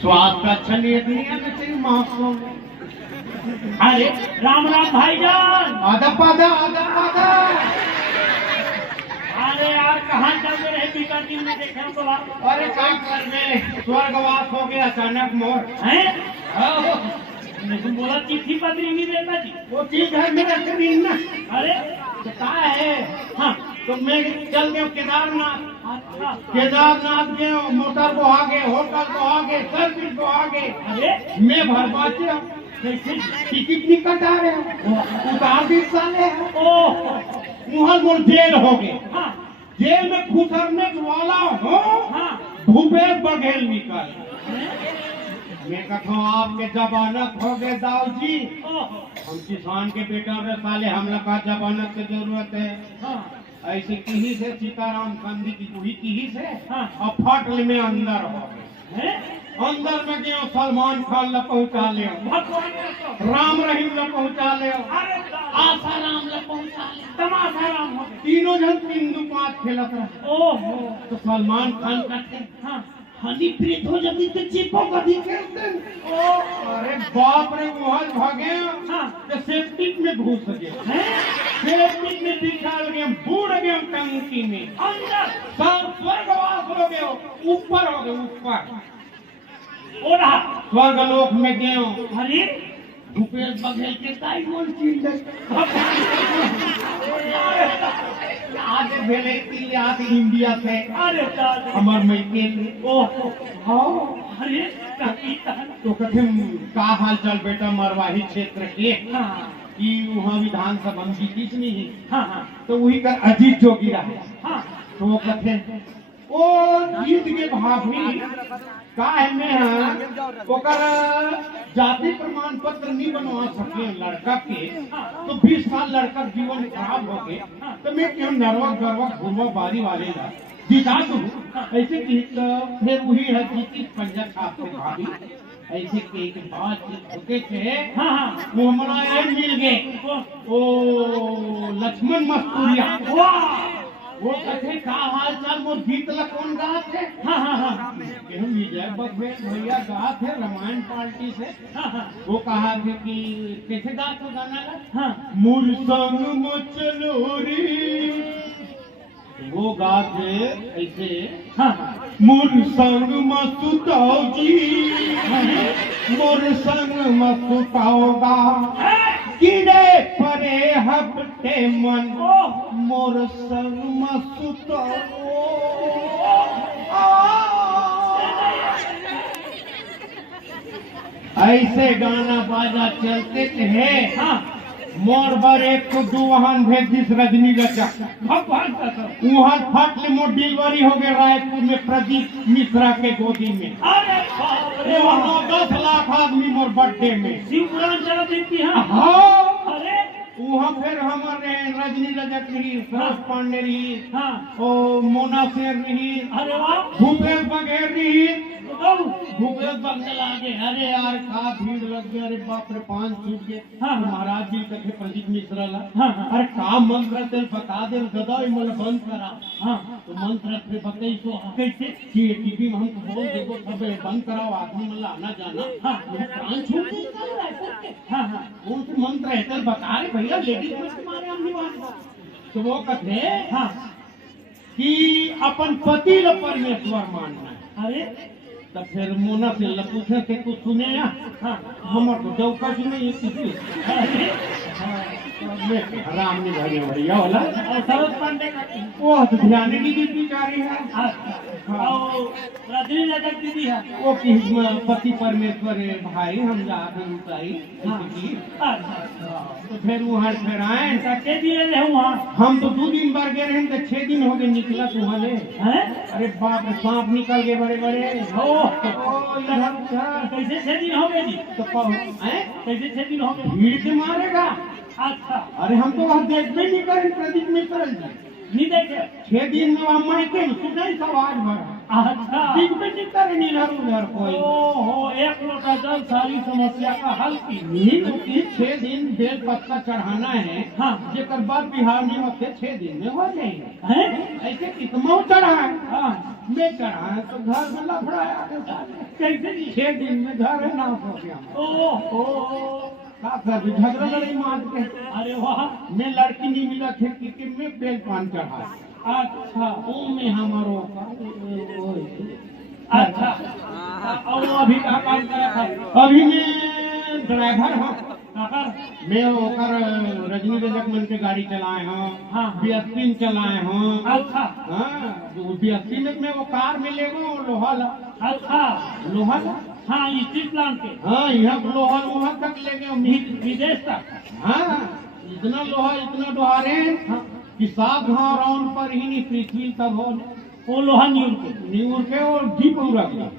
स्वास्थ्य अच्छा नहीं है महोत्सव। अरे राम राम भाईजान। आदब आदब आदब। अरे यार कहाँ चल रहे बीता दिन में देखे तो अरे क्या कर रहे, स्वर्गवास हो गया अचानक मोर हैं? तुम बोला चिट्ठी पत्री नहीं देता जी। वो चीज है मेरा शरीर ना। अरे तो क्या है, हाँ तो मैं चल गया केदारनाथ। अच्छा केदारनाथ गए, मोटर को आगे, होटल को आगे, सर्विस को आगे। अरे मैं भरवाचे कैसे टिकट नहीं कटा रहे हो, उतार दी साले। ओह वहाँ मोर जेल हो गए। हाँ जेल में खुसरने वाला हो हाँ भूपेश बघेल निकल। मैं कहता हूँ आपके जमानत हो गए दाऊ जी। ओह हम किसान के बेटा रे साले, हम लोग का जमानत की जरूरत है। हाँ ऐसे किही से सीताराम गांधी की बूढ़ी किही से हाँ। और फटल में अंदर हो गए। हैं? अंदर में गयो सलमान खान ला पहुंचा ले, भगवान का तो। राम रहीम ला पहुंचा ले, अरे आशा राम ला पहुंचा ले। तमाशा राम हो गए। तीनों जन बिंदु पात खेलत रहे। ओह तो सलमान खान कहते हाँ हनी प्रीत हो जाती तो चिपो कभी खेलते। अरे बाप रे, मोहन भागे हाँ। तो सेप्टिक में घुस गए। हैं? सेप्टिक में बिछाल गए, बूढ़ गए टंकी में। अंदर सब स्वर्गवास हो गए, ऊपर हो गए ऊपर। ओ रहा स्वर्गलोक में गए। अरे भूपेश बघेल के डायमंड चीज आगे भेले कि आज इंडिया से अरे दादा हमार मैके। ओह हाँ, अरे काकी कहन तो कहते का हाल चाल बेटा मरवाही क्षेत्र के हाँ कि वहाँ विधानसभा में जीती नहीं है। हाँ हाँ तो वही का अजीत जोगी रहे। हाँ तो वो कहते ओ जीत के भाभी का है में ओकर जाति प्रमाण पत्र नहीं बनवा सके लड़का के, तो 20 साल लड़का जीवन खराब हो गए। तो मैं क्यों नरवा गरवा घूमो बारी वाले ला जिता दूं ऐसे की। तो फिर वही है जीती पंजा छाप से भाभी ऐसे के एक बात होते थे। हाँ हाँ वो हमारा ये मिल गए ओ लक्ष्मण मस्तूरिया। वो कहते का हाल चाल, वो गीत ला कौन गा थे? हाँ हाँ हाँ हम विजय बघेल भैया गा थे रामायण पार्टी से। हाँ हाँ वो कहा थे कि कैसे गा तो गाना गा हाँ मुर संग मचलोरी। वो गा थे ऐसे हाँ मुर संग मसुताओ जी, मुर संग मसुताओगा कीड़े परे हपटे मन, मोर संग मसुताओ। ऐसे गाना बाजा चलते थे। हाँ मोर बर एक को दुवाहन भेज दिस रजनी लचक। भगवान का तो। वहाँ फट मोर डिलीवरी हो गए रायपुर में प्रदीप मिश्रा के गोदी में। अरे बाप रे वहाँ 10 लाख आदमी मोर बर्थडे में। शिव पुराण चला देती है। हाँ, अरे वहाँ फिर हमारे रजनी लजक रही, सरोज पांडे रही, हाँ ओ मोना शेर रही, अरे वाह भूपेश बघेल रही। बताओ भूपेश बघेल आगे, अरे यार का भीड़ लग गया, अरे बाप रे 5 छूट गए। हाँ। महाराज जी कहे प्रदीप मिश्रा ला, हाँ हाँ अरे का मंत्र तेल बता दे गदा मन बंद करा। हाँ तो मंत्र फिर बताई तो कैसे कि टीवी में हमको बोल देखो सब बंद कराओ, आदमी मतलब आना जाना। हाँ। प्राण छूट गए। हाँ हाँ कौन से मंत्र है तेल बता रहे भैया, लेडीज में तुम्हारे हम निवास। तो वो कहते हाँ कि अपन पति ल परमेश्वर मानना है। अरे तब फिर मोना से पूछे थे कुछ सुने ना। हाँ हमारे को डौका जी नहीं किसी राम ने भाई भैया वाला और सरोज पांडे का वो तो ध्यान की दीदी जा रही है। और रजनी लजक दीदी है। वो कि पति परमेश्वर है भाई, हम जाते उताई। तो फिर वहाँ फिर आए, सच्चे दिए रहे वहाँ। हम तो 2 दिन बार गए रहे तो 6 दिन हो गए निकला तो वहाँ ले। हैं? अरे बाप रे, सांप निकल गए बड़े बड़े। कैसे 6 दिन हो गए जी? तो कैसे 6 दिन हो गए? भीड़ के मारेगा। अच्छा अरे हम तो वहाँ देखते नहीं करें प्रदीप मिश्रा जी। नहीं देखे। 6 दिन में वहाँ मायके सुनाई सवाज भरा। अच्छा दिन में नहीं करे नहीं इधर उधर कोई। ओहो, एक लोटा जल सारी समस्या का हल की। नहीं तो 6 दिन बेल पत्ता चढ़ाना है। हाँ जेकर बाद बिहार में होते 6 दिन में हो जाएंगे। हैं? ऐसे कितना चढ़ा है। हाँ खंबे चढ़ाए तो घर में लफड़ाया कैसे जी? 6 दिन में घर है नाश हो गया। ओहो, का कर झगड़ा लड़ाई मार के अरे वाह, मैं लड़की नहीं मिला खिड़की के में बेल पान चढ़ा अच्छा ओ में हमारो अच्छा। और वो अभी कहाँ काम करा था? अभी मैं ड्राइवर हूँ काका, मैं ओकर रजनी रजक मन के गाड़ी चलाए हूँ हाँ। BSC चलाए हूँ अच्छा हाँ BSC में वो कार में ले गो लोहा ला अच्छा, लोहा ला हाँ स्टील प्लांट के हाँ यहाँ लोहा लोहा तक ले गए विदेश तक। हाँ इतना लोहा इतना डोहारे कि 7 राउंड पर ही नहीं पृथ्वी तब हो वो लोहा न्यूल के, न्यूर के और डी पूरा गया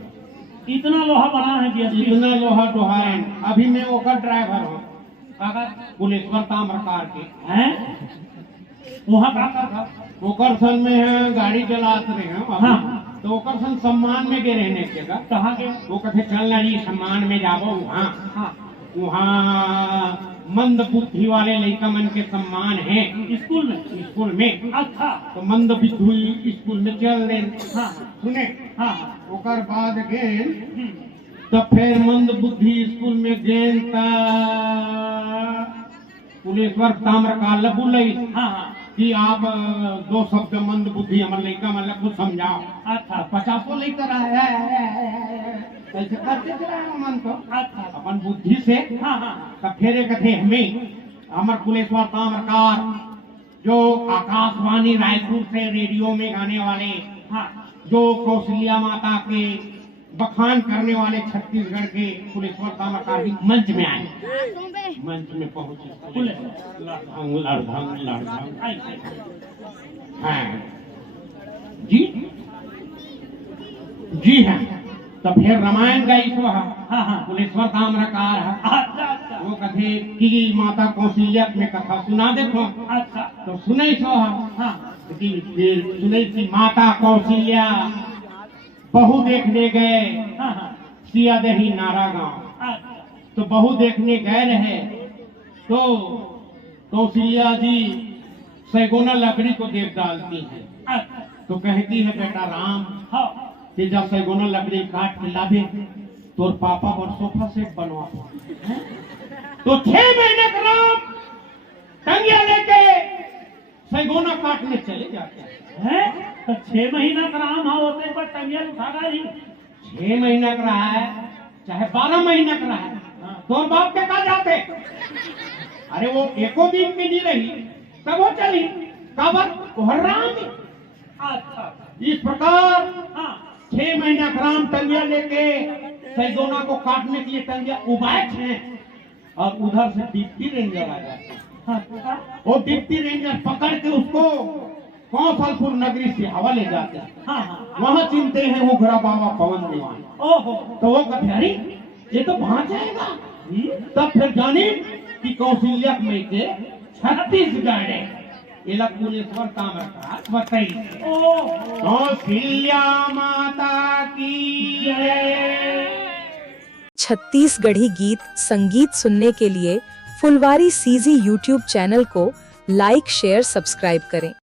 इतना लोहा बना है BSC। इतना लोहा डोहारे अभी मैं ओकर ड्राइवर हूँ काका कुलेश्वर ताम्रकार के हैं, वहाँ काका था। ओकर सन में है गाड़ी चलाते रहे हैं अभी। हाँ। तो ओकर सन सम्मान में गे रहने के का कहाँ के? वो कहते चल रही सम्मान में जाबो वहाँ हाँ, वहाँ मंद बुद्धि वाले लड़का मन के सम्मान है स्कूल में। स्कूल में अच्छा तो मंद बुद्धि स्कूल में चल रहे हाँ सुने हाँ ओकर बाद गेन हम्म, तो फिर मंद बुद्धि स्कूल में गेन ता कुलेश्वर ताम्रकाल बुलई हाँ हाँ कि आप 2 शब्द मंद बुद्धि हमारे लड़का मतलब कुछ समझाओ अच्छा 50 लेकर आया कैसे करते चला मन तो अच्छा अपन बुद्धि से हाँ हाँ तब फेरे कथे हमें अमर कुलेश्वर ताम्रकार जो आकाशवाणी रायपुर से रेडियो में गाने वाले हाँ जो कौशल्या माता के बखान करने वाले छत्तीसगढ़ के कुलेश्वर ताम्रकार भी मंच में आए मंच में पहुंचे पुलिस लड़धंग ऐसे हाँ जी जी हाँ तो फिर रामायण का ईश्वर हाँ हाँ कुलेश्वर ताम्रकार है अच्छा अच्छा वो कथे कि माता कौशल्या में कथा सुना देखो अच्छा तो सुने सो हाँ फिर सुने कि माता कौशल्या बहू देखने गए हाँ हाँ सियादही नारा गांव अच्छा तो बहू देखने गए रहे तो कौशल्या जी सैगोना लकड़ी को देख डालती है अच्छा तो कहती है बेटा राम हाँ कि जब सैगोना लकड़ी काट के लादे तो पापा और सोफा सेट बनवा तो 6 महीने का राम टंगिया लेके सैगोना काटने चले जाते हैं हैं तो 6 महीना का राम हाँ होते पर टंगिया उठागा ही 6 महीना का रहा है चाहे 12 महीना का रहा है तो बाप के कहा जाते अरे वो एको दिन भी नहीं रही तब वो चली काबर वो राम अच्छा इस प्रकार हाँ 6 महीना का राम टंगिया लेके सैगोना को काटने के लिए टंगिया उबाए थे और उधर से डिप्टी रेंजर आ जाते अच्छा वो डिप्टी रेंजर पकड़ के उसको कौशलपुर नगरी से हवा ले जाते हैं हाँ हाँ वहाँ चिंते हैं वो घरा बाबा पवन दीवान ओहो तो वो कहते अरे ये तो भाग जाएगा तब फिर जाने कि कौशल्या में के 36 गाड़े इला कुलेश्वर ताम्रकार बताइए ओह कौशल्या माता की जय। छत्तीसगढ़ी गीत संगीत सुनने के लिए फुलवारी CG YouTube चैनल को लाइक शेयर सब्सक्राइब करें।